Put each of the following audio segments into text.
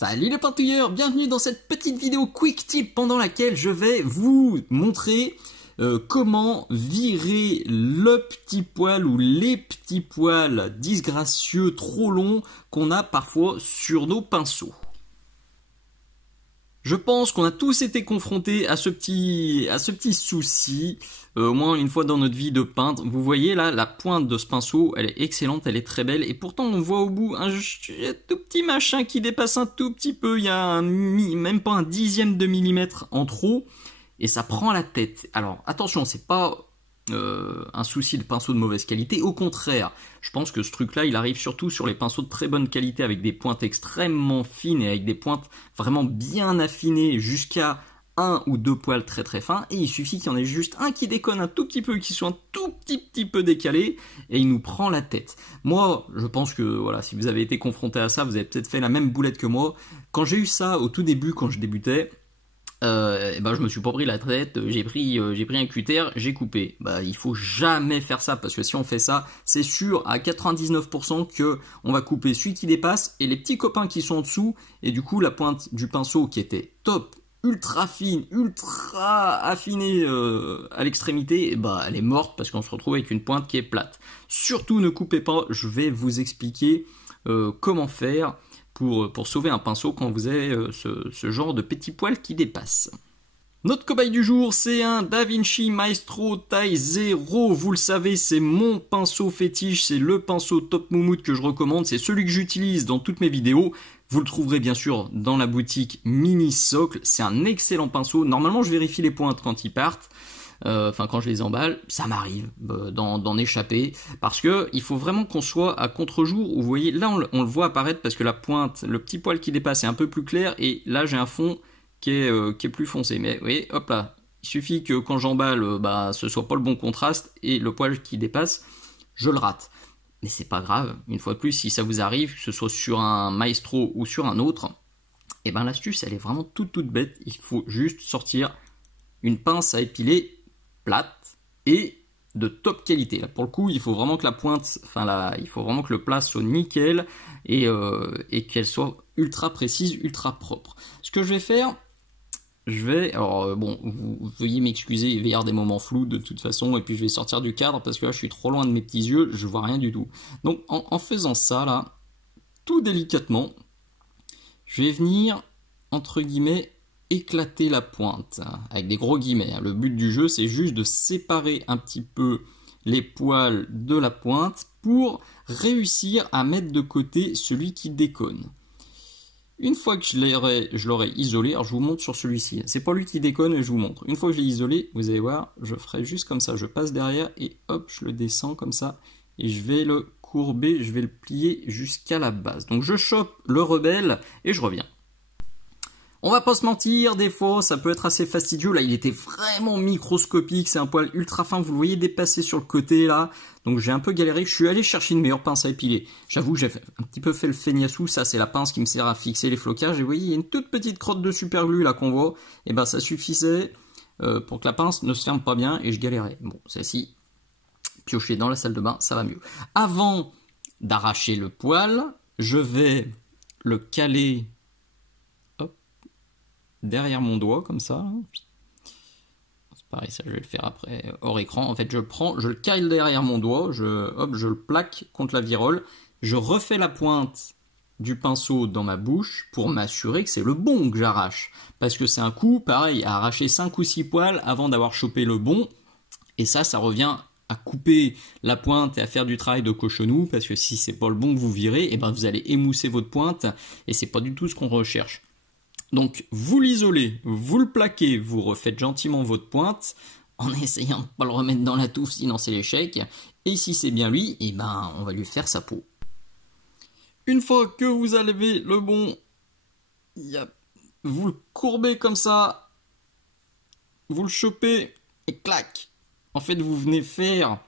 Salut les pintouilleurs, bienvenue dans cette petite vidéo quick tip pendant laquelle je vais vous montrer comment virer le petit poil ou les petits poils disgracieux trop longs qu'on a parfois sur nos pinceaux. Je pense qu'on a tous été confrontés à ce petit souci, au moins une fois dans notre vie de peintre. Vous voyez là, la pointe de ce pinceau, elle est excellente, elle est très belle. Et pourtant, on voit au bout un tout petit machin qui dépasse un tout petit peu. Il y a même pas un dixième de millimètre en trop. Et ça prend la tête. Alors, attention, c'est pas un souci de pinceau de mauvaise qualité. Au contraire, je pense que ce truc-là, il arrive surtout sur les pinceaux de très bonne qualité avec des pointes extrêmement fines et avec des pointes vraiment bien affinées jusqu'à un ou deux poils très très fins. Et il suffit qu'il y en ait juste un qui déconne un tout petit peu, qui soit un tout petit peu décalé et il nous prend la tête. Moi, je pense que voilà, si vous avez été confronté à ça, vous avez peut-être fait la même boulette que moi. Quand j'ai eu ça au tout début, quand je débutais, je me suis pas pris la tête, j'ai pris un cutter, j'ai coupé. Il faut jamais faire ça parce que si on fait ça, c'est sûr à 99% que on va couper celui qui dépasse et les petits copains qui sont en dessous, et du coup la pointe du pinceau qui était top, ultra fine, ultra affinée à l'extrémité, elle est morte parce qu'on se retrouve avec une pointe qui est plate. Surtout ne coupez pas, je vais vous expliquer comment faire pour sauver un pinceau quand vous avez ce genre de petits poils qui dépassent. Notre cobaye du jour, c'est un DaVinci Maestro taille 0. Vous le savez, c'est mon pinceau fétiche, c'est le pinceau top moumoute que je recommande, c'est celui que j'utilise dans toutes mes vidéos. Vous le trouverez bien sûr dans la boutique Mini Socle, c'est un excellent pinceau. Normalement, je vérifie les pointes quand ils partent. Quand je les emballe, ça m'arrive d'en échapper parce que il faut vraiment qu'on soit à contre-jour. Vous voyez, là on le voit apparaître parce que la pointe, le petit poil qui dépasse est un peu plus clair et là j'ai un fond qui est plus foncé. Mais vous voyez, hop là, il suffit que quand j'emballe, ce soit pas le bon contraste et le poil qui dépasse, je le rate. Mais c'est pas grave, une fois de plus, si ça vous arrive, que ce soit sur un Maestro ou sur un autre, et l'astuce elle est vraiment toute bête. Il faut juste sortir une pince à épiler plate et de top qualité. Là, pour le coup, il faut vraiment que la pointe, il faut vraiment que le plat soit nickel et qu'elle soit ultra précise, ultra propre. Ce que je vais faire, vous veuillez m'excuser, il va y avoir des moments flous de toute façon, et puis je vais sortir du cadre parce que là, je suis trop loin de mes petits yeux, je vois rien du tout. Donc, en faisant ça, là, tout délicatement, je vais venir, entre guillemets, éclater la pointe, avec des gros guillemets. Le but du jeu, c'est juste de séparer un petit peu les poils de la pointe pour réussir à mettre de côté celui qui déconne. Une fois que je l'aurai isolé, alors je vous montre sur celui-ci, c'est pas lui qui déconne, mais je vous montre. Une fois que je l'ai isolé, vous allez voir, je ferai juste comme ça, je passe derrière et hop, je le descends comme ça, et je vais le courber, je vais le plier jusqu'à la base. Donc je chope le rebelle et je reviens. On va pas se mentir, des fois ça peut être assez fastidieux. Là il était vraiment microscopique, c'est un poil ultra fin, vous le voyez dépasser sur le côté là. Donc j'ai un peu galéré, je suis allé chercher une meilleure pince à épiler. J'avoue que j'ai un petit peu fait le feignassou, ça c'est la pince qui me sert à fixer les flocages. Et vous voyez, il y a une toute petite crotte de superglue là qu'on voit. Et ça suffisait pour que la pince ne se ferme pas bien et je galérais. Bon, celle-ci, piocher dans la salle de bain, ça va mieux. Avant d'arracher le poil, je vais le caler derrière mon doigt comme ça. C'est pareil, ça je vais le faire après hors écran. En fait, je le prends, je le cale derrière mon doigt, je le plaque contre la virole, je refais la pointe du pinceau dans ma bouche pour m'assurer que c'est le bon que j'arrache. Parce que c'est un coup, pareil, à arracher 5 ou 6 poils avant d'avoir chopé le bon. Et ça revient à couper la pointe et à faire du travail de cochonou, parce que si c'est pas le bon que vous virez, vous allez émousser votre pointe et c'est pas du tout ce qu'on recherche. Donc vous l'isolez, vous le plaquez, vous refaites gentiment votre pointe en essayant de ne pas le remettre dans la touffe, sinon c'est l'échec. Et si c'est bien lui, on va lui faire sa peau. Une fois que vous avez le bon, vous le courbez comme ça, vous le chopez et clac. En fait, vous venez faire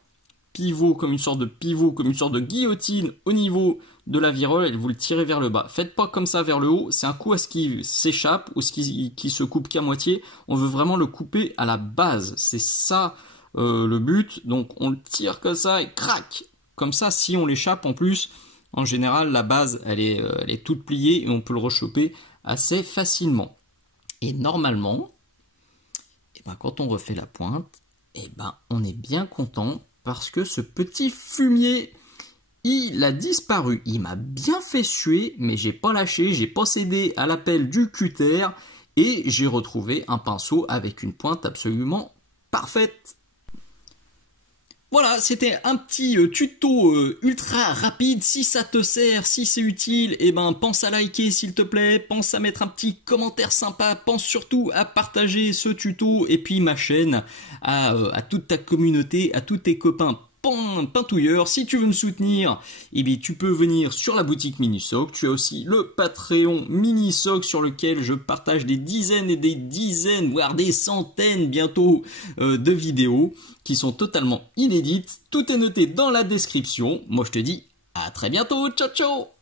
pivot, comme une sorte de guillotine au niveau de la virole et vous le tirez vers le bas. Faites pas comme ça vers le haut, c'est un coup à ce qui s'échappe ou ce qui se coupe qu'à moitié. On veut vraiment le couper à la base, c'est ça le but. Donc on le tire comme ça et crac. Comme ça, si on l'échappe en plus, En général, la base, elle est toute pliée et on peut le rechoper assez facilement. Et normalement, eh ben, quand on refait la pointe, eh ben, on est bien content parce que ce petit fumier, il a disparu. Il m'a bien fait suer, mais j'ai pas lâché, j'ai pas cédé à l'appel du cutter et j'ai retrouvé un pinceau avec une pointe absolument parfaite. Voilà, c'était un petit tuto ultra rapide. Si ça te sert, si c'est utile, eh ben pense à liker s'il te plaît, pense à mettre un petit commentaire sympa, pense surtout à partager ce tuto et puis ma chaîne à toute ta communauté, à tous tes copains pintouilleurs. Si tu veux me soutenir, eh bien, tu peux venir sur la boutique Minisoc. Tu as aussi le Patreon Minisoc sur lequel je partage des dizaines et des dizaines, voire des centaines bientôt de vidéos qui sont totalement inédites. Tout est noté dans la description. Moi je te dis à très bientôt, ciao ciao.